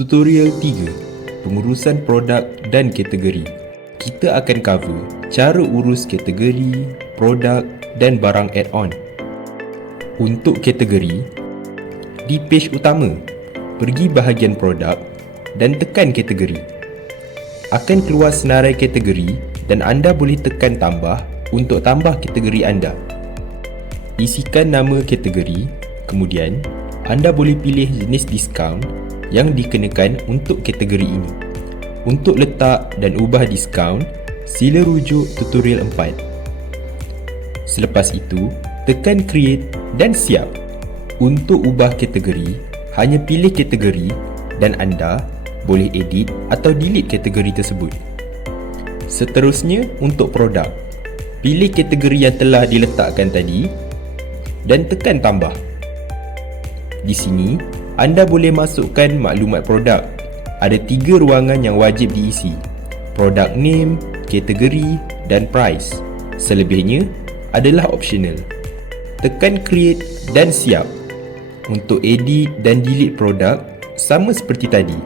Tutorial 3. Pengurusan produk dan kategori. Kita akan cover cara urus kategori, produk dan barang add-on. Untuk kategori, di page utama, pergi bahagian produk dan tekan kategori. Akan keluar senarai kategori dan anda boleh tekan tambah untuk tambah kategori anda. Isikan nama kategori, kemudian anda boleh pilih jenis diskaun yang dikenakan untuk kategori ini. Untuk letak dan ubah diskaun, sila rujuk tutorial 4. Selepas itu, tekan create dan siap. Untuk ubah kategori, hanya pilih kategori dan anda boleh edit atau delete kategori tersebut. Seterusnya, untuk produk, pilih kategori yang telah diletakkan tadi dan tekan tambah. Di sini, anda boleh masukkan maklumat produk. Ada 3 ruangan yang wajib diisi: product name, kategori dan price. Selebihnya adalah optional. Tekan create dan siap. Untuk edit dan delete produk, sama seperti tadi.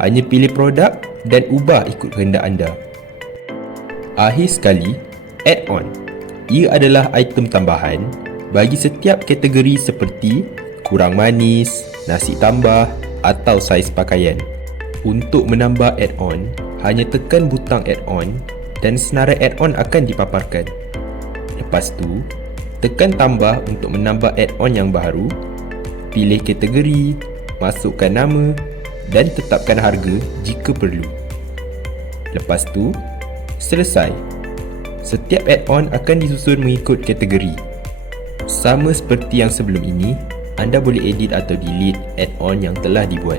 Hanya pilih produk dan ubah ikut kehendak anda. Akhir sekali, add-on. Ia adalah item tambahan bagi setiap kategori seperti kurang manis, nasi tambah atau saiz pakaian. Untuk menambah add-on, hanya tekan butang add-on dan senarai add-on akan dipaparkan. Lepas tu, tekan tambah untuk menambah add-on yang baru. Pilih kategori, masukkan nama dan tetapkan harga jika perlu. Lepas tu, selesai. Setiap add-on akan disusun mengikut kategori. Sama seperti yang sebelum ini, anda boleh edit atau delete add-on yang telah dibuat.